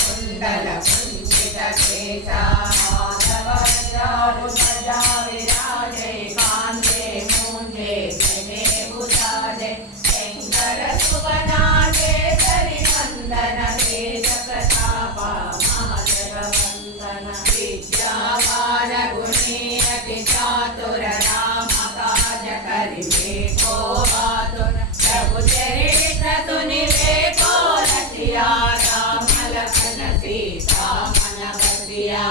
कुण्डल कुञ्चित केशा माधवरजारुध्वजा विराजे कान्ते मूञ्जे जने भुजाजे शङ्कर सुवनाजे सरिनन्दन केशप्रतापा महाजगवन्दन विद्यावान गुणी अति चातुर राम काज करिबे को आतुर प्रभु चरित्र सुनिबे को रसिया राम लखन सीता मन बसिया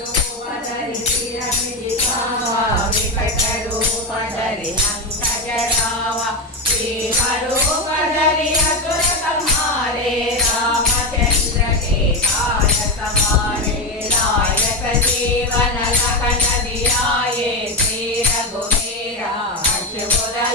रूप धरि सिरहि दिखावा विकट रूप धरि हंस जरावा भीम रूप धरि असुर संहारे रामचंद्र के काज सवारे नायक जीवन लखन दियाये श्री रघुवीरा हर्ष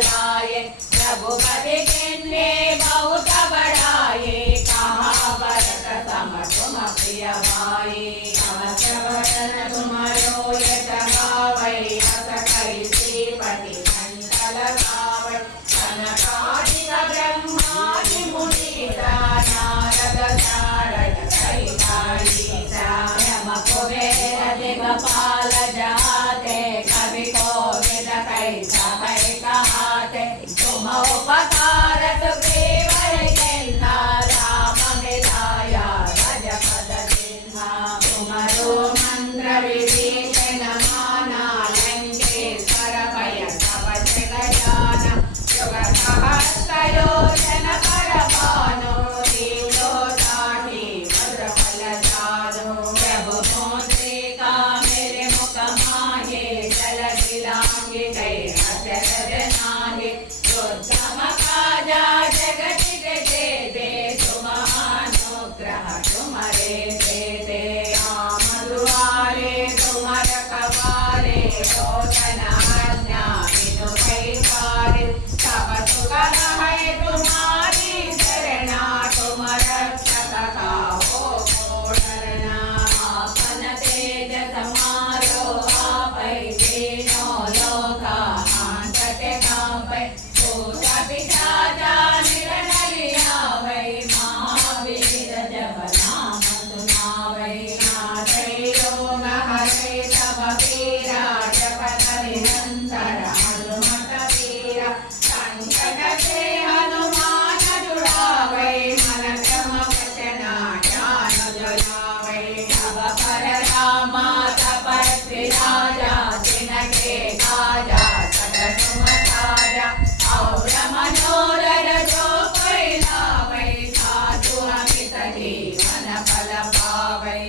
लाये रघुपति किन्ने बहुत बड़ाये कहा भरत सम तुम प्रिय भाई सहस्र तुम्हारो यश गावै अस कहि श्रीपति कंठ लगावै सनकादिक ब्रह्मादि मुनीसा नारद सारद सहिता यम कुबेर दिगपाल जाते कवि कोविद कैसा है कहाते तुम उपकारत प्रेमर केन्हा राम मिलाया रजपद चिन्हा तुमरो मंत्र विभीषण माना लंकेश्वर भय कवच गजाना युग सहस्रयोजन परभानो लीलोताहि भद्रफल जानो प्रभु मुद्रिका मेरे मुख माहे जल गिलांगे गए अचरज नागे योद्धम काजा जगति के दे तुम अनुग्रह तुम्हारे दे राम दुआरे तुम्हार कबारे रोशन आज्ञा बिनु पैसारे सब सुख है तुम्हारी शरणा तुम रक्षक काहो को डरना आपन तेज समारो आपै तीनों लोका हांसते कांपै भूत पिशाचा निरनलियावै महावीर जब नाम सुनावै नाथै रोग हरै सब पीरा जपत निरंतर हनुमत वीरा संकट से हनुमान छुड़ावै मन क्रम वचन ज्ञान जुलावै तब पर रामा तपस्वी राजा तिनके काजा सत तुम साजा और मनोरथ जो कोई लावै साधु अमित जीवन फल पावै